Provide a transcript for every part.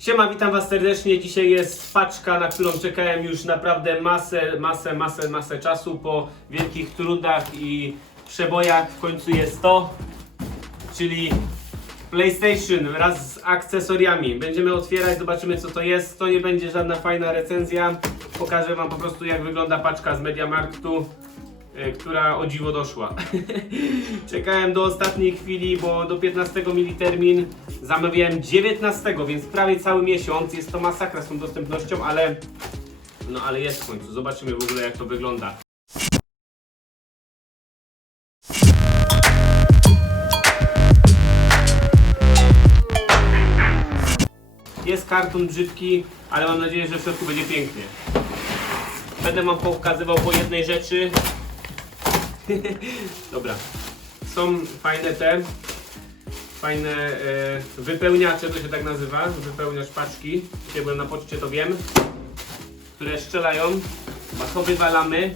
Siema, witam Was serdecznie. Dzisiaj jest paczka, na którą czekałem już naprawdę masę, masę, masę, masę czasu. Po wielkich trudach i przebojach w końcu jest to, czyli PlayStation wraz z akcesoriami. Będziemy otwierać, zobaczymy co to jest. To nie będzie żadna fajna recenzja. Pokażę Wam po prostu jak wygląda paczka z Mediamarktu, która o dziwo doszła. Czekałem do ostatniej chwili, bo do 15 mieli termin. Zamawiałem 19, więc prawie cały miesiąc. Jest to masakra z tą dostępnością, ale no ale jest w końcu. Zobaczymy w ogóle jak to wygląda. Jest karton brzydki, ale mam nadzieję, że w środku będzie pięknie. Będę wam pokazywał po jednej rzeczy. Dobra. Są fajne te, fajne e, wypełniacze, to się tak nazywa, wypełniacz paczki. Dzisiaj byłem na poczcie, to wiem. Które strzelają. A to wywalamy.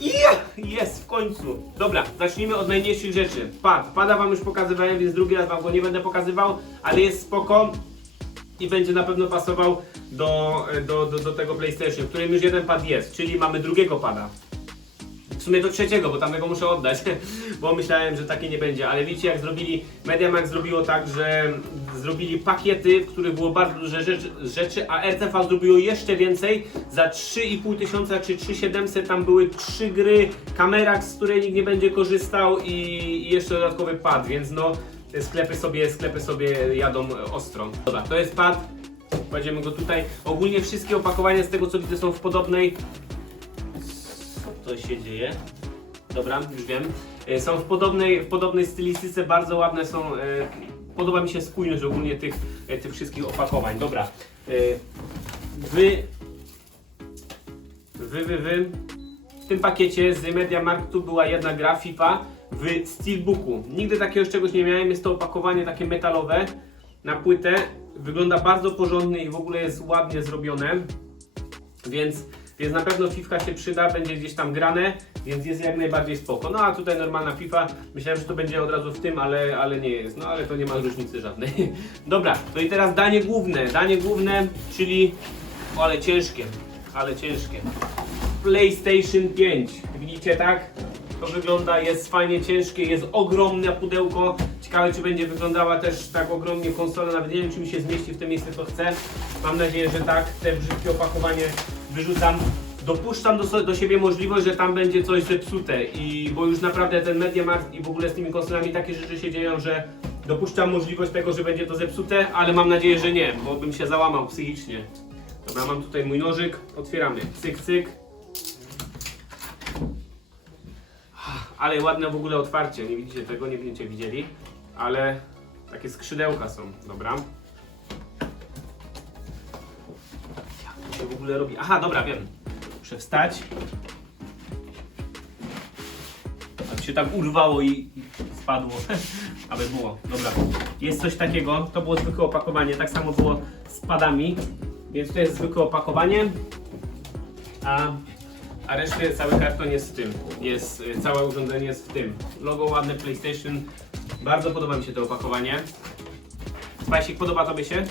I jest w końcu. Dobra, zacznijmy od najmniejszych rzeczy. Pad. Pada wam już pokazywałem, więc drugi raz wam go nie będę pokazywał, ale jest spoko i będzie na pewno pasował do, do, do, do tego PlayStation, w którym już jeden pad jest, czyli mamy drugiego pada. Sumie do trzeciego, bo tamtego muszę oddać, bo myślałem, że takie nie będzie, ale widzicie jak zrobili, MediaMax zrobiło tak, że zrobili pakiety, w których było bardzo dużo rzeczy, rzeczy a RTV zrobiło jeszcze więcej, za 3,5 tysiąca czy 3,700 tam były trzy gry, kamera, z której nikt nie będzie korzystał i, i jeszcze dodatkowy pad, więc no sklepy sobie, sklepy sobie jadą ostro. Dobra, to jest pad, kładziemy go tutaj. Ogólnie wszystkie opakowania z tego co widzę są w podobnej co się dzieje. Dobra, już wiem. E, Są w podobnej, w podobnej stylistyce, bardzo ładne są. e, Podoba mi się spójność ogólnie tych, e, tych wszystkich opakowań. Dobra. Wy. Wy, wy, wy. W tym pakiecie z Mediamarktu była jedna gra FIFA w Steelbooku. Nigdy takiego czegoś nie miałem. Jest to opakowanie takie metalowe na płytę. Wygląda bardzo porządnie i w ogóle jest ładnie zrobione. Więc, więc na pewno FIFA się przyda, będzie gdzieś tam grane, więc jest jak najbardziej spoko. No a tutaj normalna FIFA, myślałem, że to będzie od razu w tym, ale, ale nie jest. No ale to nie ma różnicy żadnej. Dobra, to i teraz danie główne. Danie główne, czyli... O, ale ciężkie, ale ciężkie. PlayStation 5. Widzicie tak? To wygląda, jest fajnie ciężkie, jest ogromne pudełko. Ciekawe, czy będzie wyglądała też tak ogromnie konsola. Nawet nie wiem, czy mi się zmieści w tym miejsce, co chcę. Mam nadzieję, że tak. Te brzydkie opakowanie wyrzucam. Dopuszczam do, do siebie możliwość, że tam będzie coś zepsute. I bo już naprawdę ten MediaMarkt i w ogóle z tymi konsolami takie rzeczy się dzieją, że dopuszczam możliwość tego, że będzie to zepsute, ale mam nadzieję, że nie, bo bym się załamał psychicznie. Dobra, mam tutaj mój nożyk. Otwieramy. Cyk, cyk. Ale ładne w ogóle otwarcie, nie widzicie tego, nie będziecie widzieli, ale takie skrzydełka są, dobra. W ogóle robi? Aha, dobra, wiem. Muszę wstać. Tak się tak urwało i i spadło, aby było. Dobra, jest coś takiego, to było zwykłe opakowanie, tak samo było z padami, więc to jest zwykłe opakowanie, a a resztę cały karton jest w tym. Jest, y, całe urządzenie jest w tym. Logo ładne PlayStation. Bardzo podoba mi się to opakowanie. Spajsik, podoba tobie się?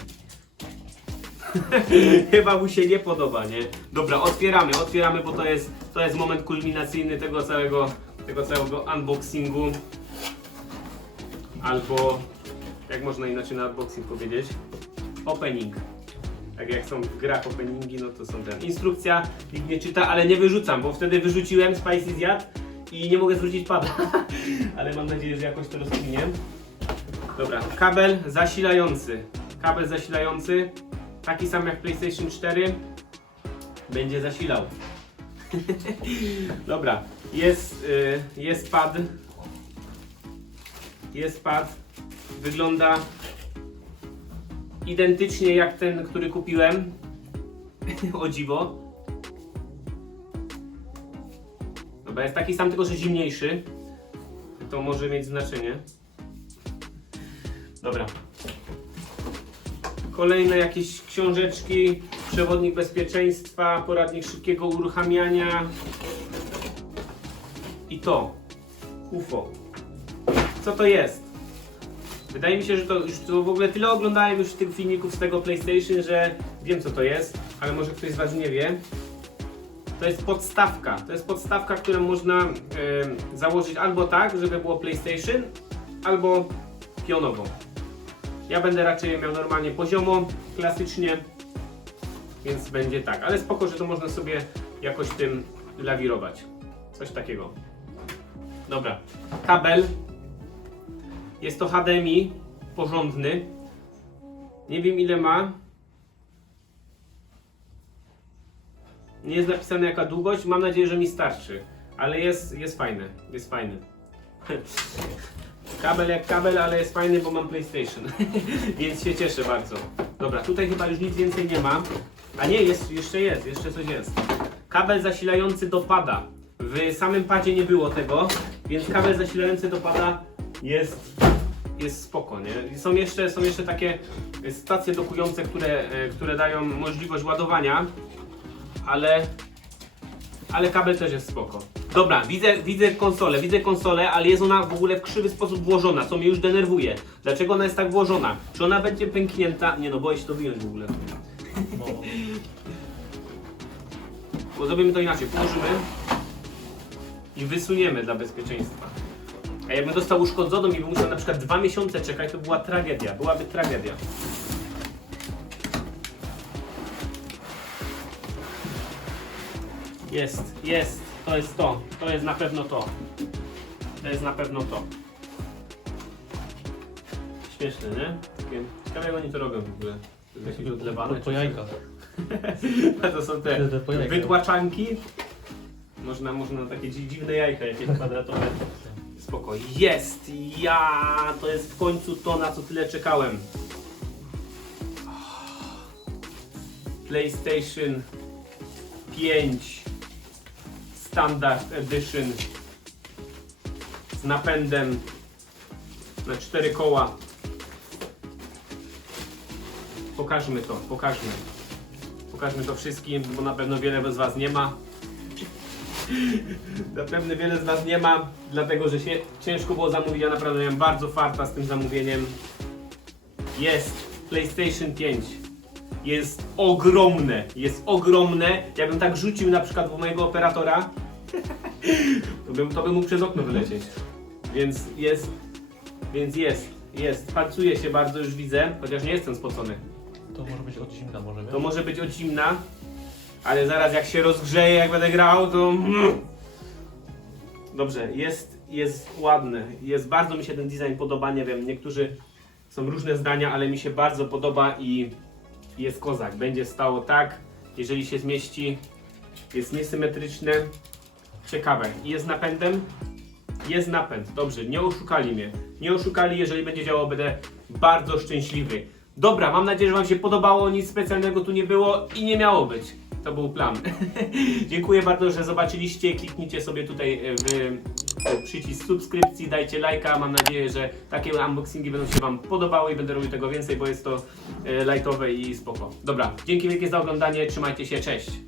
Chyba mu się nie podoba, nie? Dobra, otwieramy, otwieramy, bo to jest, to jest moment kulminacyjny tego całego, tego całego unboxingu. Albo, jak można inaczej na unboxing powiedzieć? Opening. Tak jak są w grach openingi, no to są te. Instrukcja, nikt nie czyta, ale nie wyrzucam, bo wtedy wyrzuciłem Spicy zjadł i nie mogę zwrócić pada. ale mam nadzieję, że jakoś to rozkminie. Dobra, kabel zasilający. Kabel zasilający, taki sam jak PlayStation 4, będzie zasilał. Dobra, jest, y, jest pad. Jest pad. Wygląda identycznie jak ten, który kupiłem. o dziwo. Dobra, jest taki sam, tylko że zimniejszy. To może mieć znaczenie. Dobra. Kolejne jakieś książeczki, przewodnik bezpieczeństwa, poradnik szybkiego uruchamiania. I to. UFO. Co to jest? Wydaje mi się, że to już to w ogóle tyle oglądałem już tych filmików z tego PlayStation, że wiem co to jest, ale może ktoś z Was nie wie. To jest podstawka. To jest podstawka, którą można em, założyć albo tak, żeby było PlayStation, albo pionowo. Ja będę raczej miał normalnie poziomo, klasycznie, więc będzie tak. Ale spoko, że to można sobie jakoś tym lawirować. Coś takiego. Dobra. Kabel. Jest to HDMI porządny. Nie wiem ile ma. Nie jest napisane jaka długość. Mam nadzieję, że mi starczy. Ale jest, jest fajny. Jest fajny. Kabel jak kabel, ale jest fajny, bo mam PlayStation. Więc się cieszę bardzo. Dobra, tutaj chyba już nic więcej nie ma. A nie, jest, jeszcze jest, jeszcze coś jest. Kabel zasilający do pada. W samym padzie nie było tego, więc kabel zasilający do pada jest, jest spoko, nie? Są jeszcze, są jeszcze takie stacje dokujące, które, e, które dają możliwość ładowania, ale ale kabel też jest spoko. Dobra, widzę, widzę konsolę, widzę konsolę, ale jest ona w ogóle w krzywy sposób włożona, co mnie już denerwuje. Dlaczego ona jest tak włożona? Czy ona będzie pęknięta? Nie no, boję się to wyjąć w ogóle. No, Bo zrobimy to inaczej, położymy i wysuniemy dla bezpieczeństwa. A jakbym dostał uszkodzoną i bym musiał na przykład dwa miesiące czekać, to była tragedia, byłaby tragedia. Jest, jest, to jest to, to jest na pewno to. To jest na pewno to. Śmieszne, nie? Takie- Ciekawe jak oni to robią w ogóle. To jest jakieś odlewane? po, czy po jajkach. A to są te Te po jajkach. wydłaczanki. Można, można takie dzi- dziwne jajka jakieś kwadratowe. Spoko. Jest! Ja! To jest w końcu to, na co tyle czekałem. PlayStation 5 Standard Edition z napędem na cztery koła. Pokażmy to, pokażmy. Pokażmy to wszystkim, bo na pewno wiele z Was nie ma. Na pewno wiele z Was nie ma, dlatego że się ciężko było zamówić. Ja naprawdę miałem bardzo farta z tym zamówieniem. Jest PlayStation 5. Jest ogromne, jest ogromne. Jakbym tak rzucił na przykład w mojego operatora, to bym, to bym mógł przez okno wylecieć. Więc jest, więc jest, jest. Palcuje się bardzo, już widzę, chociaż nie jestem spocony. To może być od zimna może? To może być od zimna, ale zaraz jak się rozgrzeje, jak będę grał, to... Dobrze, jest, jest ładny. Jest, bardzo mi się ten design podoba, nie wiem, niektórzy są różne zdania, ale mi się bardzo podoba i jest kozak. Będzie stało tak, jeżeli się zmieści, jest niesymetryczne, ciekawe. Jest napędem? Jest napęd, dobrze, nie oszukali mnie. Nie oszukali, jeżeli będzie działał, będę bardzo szczęśliwy. Dobra, mam nadzieję, że Wam się podobało, nic specjalnego tu nie było i nie miało być. To był plan. Dziękuję bardzo, że zobaczyliście. Kliknijcie sobie tutaj w w przycisk subskrypcji, dajcie lajka. Mam nadzieję, że takie unboxingi będą się Wam podobały i będę robił tego więcej, bo jest to e, lightowe i spoko. Dobra, dzięki wielkie za oglądanie, trzymajcie się, cześć!